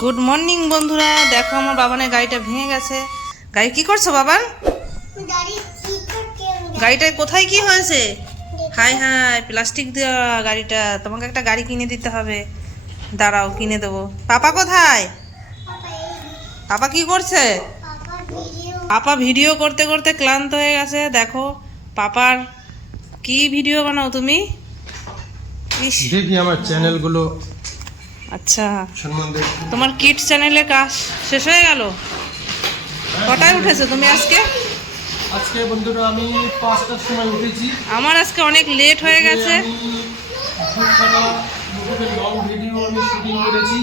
Good morning বন্ধুরা। দেখো আমার বাবানের গাড়িটা ভেঙে গেছে। গাড়ি কি করছ বাবা গাড়ি কি করতে গাড়িটায় কোথায় কি হয়েছে? হাই হাই প্লাস্টিক দেওয়া গাড়িটা। তোমাকে একটা গাড়ি কিনে দিতে হবে। দাঁড়াও কিনে দেবো। পাপা কোথায়? পাপা কি করছে? পাপা ভিডিও করতে করতে ক্লান্ত হয়ে গেছে। দেখো পাপার কি ভিডিও বানাও তুমি? ইস। দেখি আমার চ্যানেলগুলো আচ্ছা। তোমার কিট চ্যানেলের কাজ শেষ হয়ে গেল? কটায় উঠেছো তুমি আজকে? আজকে বন্ধুরা আমি পাঁচটার সময় উঠেছি। আমার আজকে অনেক লেট হয়ে গেছে। লং ভিডিও আমি শুটিং করেছি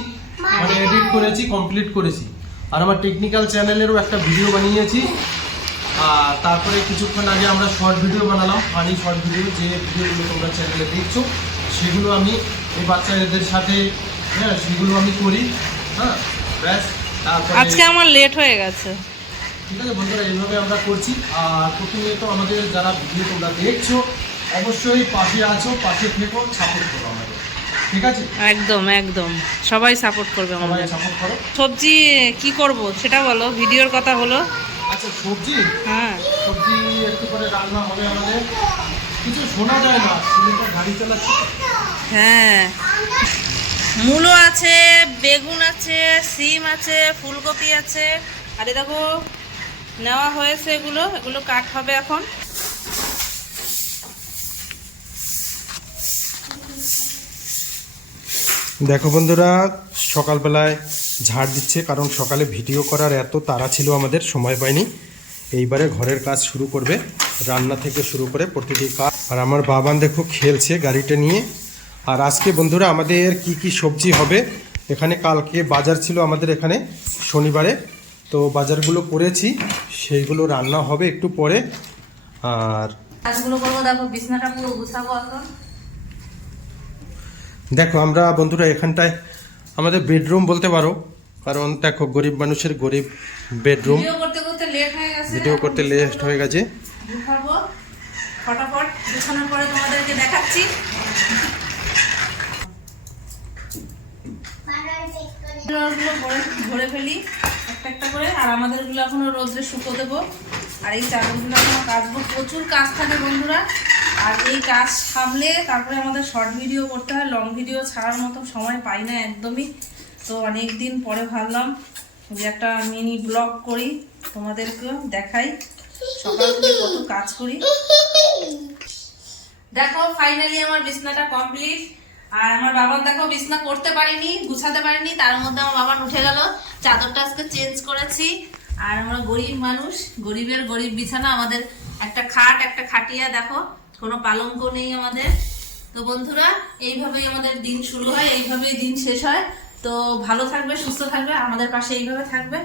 মানে এডিট করেছি কমপ্লিট করেছি। আর আমার টেকনিক্যাল চ্যানেলেরও একটা ভিডিও বানিয়েছি। আর তারপরে কিছুক্ষণ আগে আমরা শর্ট ভিডিও বানালাম। ফানি শর্ট ভিডিও যে ভিডিওগুলো তোমরা চ্যানেলে দেখছ সেগুলো আমি এই বাচ্চাদের সাথে হ্যাঁ সেগুলো আমি করি। হ্যাঁ ব্যাস আজকে আমার লেট হয়ে গেছে। ঠিক আছে বন্ধুরা এইভাবে আমরা করছি। আর প্রতিনিয়ত আমাদের যারা ভিডিও তোমরা দেখছ অবশ্যই পাশে আছো পাশে থেকো সাপোর্ট করো আমাদের। ঠিক আছে? একদম একদম। সবাই সাপোর্ট করবে আমাদের। সাপোর্ট করো। সবজি কি করব সেটা বলো ভিডিওর কথা হলো। আচ্ছা সবজি? হ্যাঁ। সবজি একটু করে রান্না হবে আমাদের। কিছু শোনা যায় না গাড়ি চালাচ্ছে। হ্যাঁ। মূলো আছে, বেগুন আছে, সিম আছে, ফুলকপি আছে। আর দেখো, নেওয়া হয়েছে এগুলো এগুলো কাট হবে এখন। দেখো বন্ধুরা, সকালবেলায় ঝাড় দিচ্ছে, কারণ সকালে ভিডিও করার এত তাড়া ছিল আমাদের, সময় পাইনি। এইবারে ঘরের কাজ শুরু করবে, রান্না থেকে শুরু করে প্রতিটি কাজ। আর আমার বাবান দেখো, খেলছে গাড়িটা নিয়ে। আর আজকে বন্ধুরা আমাদের কি কি সবজি হবে? এখানে কালকে বাজার ছিল আমাদের এখানে শনিবারে। তো বাজারগুলো করেছি সেইগুলো রান্না হবে একটু পরে। আর কাজগুলো করব দেখো বিছনাটা পুরো গুছাবো এখন। দেখো আমরা বন্ধুরা এখানটায় আমাদের বেডরুম বলতে পারো। কারণ দেখো গরিব মানুষের গরিব বেডরুম। ভিডিও করতে লেট হয়ে গেছে। ফটাফট। পরে তোমাদেরকে দেখাচ্ছি। ভরে ফেলি একটা একটা করে, আর আমাদেরগুলো এখনও রোদ্রে শুকো দেবো। আর এই প্রচুর কাজ থাকে বন্ধুরা। আর এই কাজ সামলে তারপরে আমাদের শর্ট ভিডিও করতে হয়। লং ভিডিও ছাড়ার মতো সময় পাই না একদমই। তো অনেক দিন পরে ভাবলাম যে একটা মিনি ব্লগ করি তোমাদেরকে দেখাই। সকাল কত কাজ করি। দেখো ফাইনালি আমার বিছনাটা কমপ্লিট আর আমার বাবার দেখো বিছনা করতে পারিনি, গুছাতে পারিনি, তার মধ্যে আমার বাবার উঠে গেল। চাদরটা আজকে চেঞ্জ করেছি। আর আমরা গরিব মানুষ, গরিবের গরিব বিছানা, আমাদের একটা খাট, একটা খাটিয়া, দেখো, কোনো পালঙ্ক নেই আমাদের। তো বন্ধুরা, এইভাবেই আমাদের দিন শুরু হয়, এইভাবেই দিন শেষ হয়। তো ভালো থাকবে, সুস্থ থাকবে, আমাদের পাশে এইভাবে থাকবে।